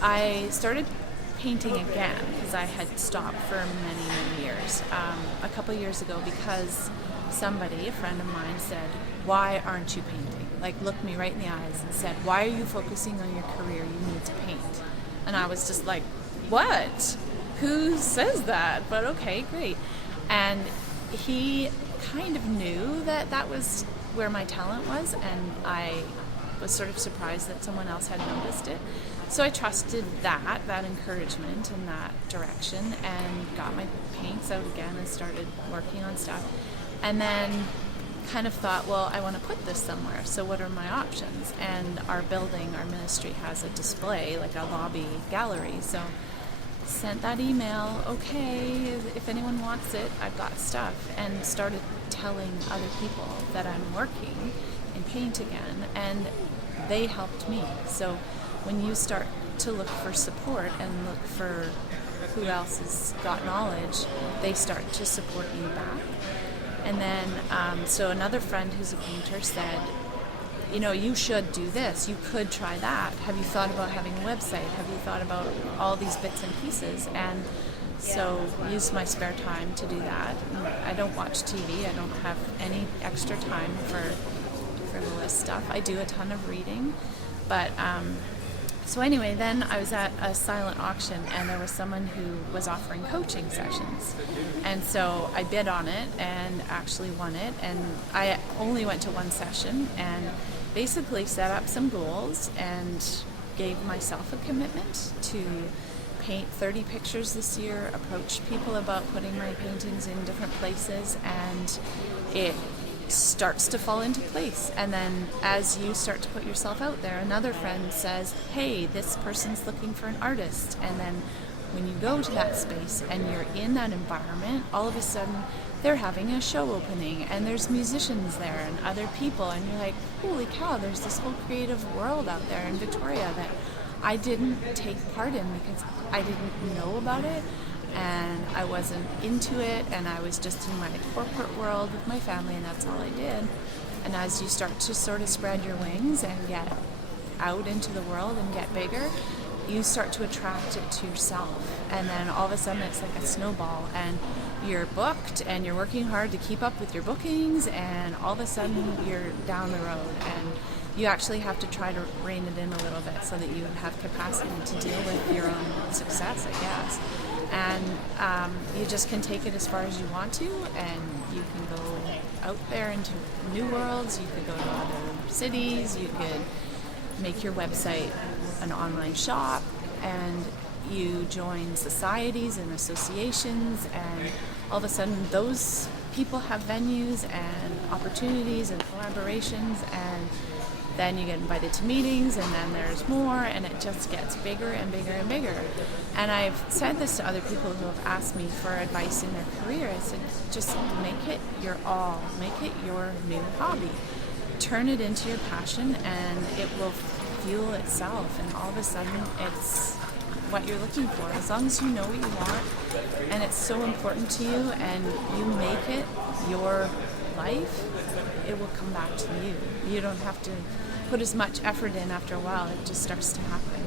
I started painting again because I had stopped for many, many years. A couple years ago, because somebody, a friend of mine, said, "Why aren't you painting?" Like, looked me right in the eyes and said, "Why are you focusing on your career? You need to paint." And I was just like, "What? Who says that?" But okay, great. And he kind of knew that that was where my talent was, and I was sort of surprised that someone else had noticed it. So I trusted that encouragement and that direction, and got my paints out again and started working on stuff. And then kind of thought, well, I want to put this somewhere, so what are my options? And our building, our ministry, has a display, like a lobby gallery. So sent that email, okay, if anyone wants it, I've got stuff, and started telling other people that I'm working in paint again, and they helped me. So when you start to look for support and look for who else has got knowledge, they start to support you back. And then, so another friend who's a painter said, you should do this. You could try that. Have you thought about having a website? Have you thought about all these bits and pieces? And so use my spare time to do that. I don't watch TV. I don't have any extra time for frivolous stuff. I do a ton of reading. But so anyway, then I was at a silent auction, and there was someone who was offering coaching sessions. And so I bid on it and actually won it. And I only went to one session and basically set up some goals and gave myself a commitment to paint 30 pictures this year, approach people about putting my paintings in different places, and it starts to fall into place. And then as you start to put yourself out there, another friend says, hey, this person's looking for an artist. And then when you go to that space and you're in that environment, all of a sudden they're having a show opening and there's musicians there and other people, and you're like, holy cow, there's this whole creative world out there in Victoria that I didn't take part in because I didn't know about it, and I wasn't into it, and I was just in my corporate world with my family, and that's all I did. And as you start to sort of spread your wings and get out into the world and get bigger, you start to attract it to yourself. And then all of a sudden it's like a snowball, and you're booked and you're working hard to keep up with your bookings, and all of a sudden you're down the road, and you actually have to try to rein it in a little bit so that you have capacity to deal with your own success, I guess. And you just can take it as far as you want to, and you can go out there into new worlds. You could go to other cities. You could make your website an online shop, and you join societies and associations, and all of a sudden those people have venues and opportunities and collaborations, and then you get invited to meetings, and then there's more, and it just gets bigger and bigger and bigger. And I've said this to other people who have asked me for advice in their career. I said, just make it your all. Make it your new hobby. Turn it into your passion, and it will fuel itself, and all of a sudden it's what you're looking for. As long as you know what you want, and it's so important to you, and you make it your life, it will come back to you. You don't have to put as much effort in. After a while, it just starts to happen.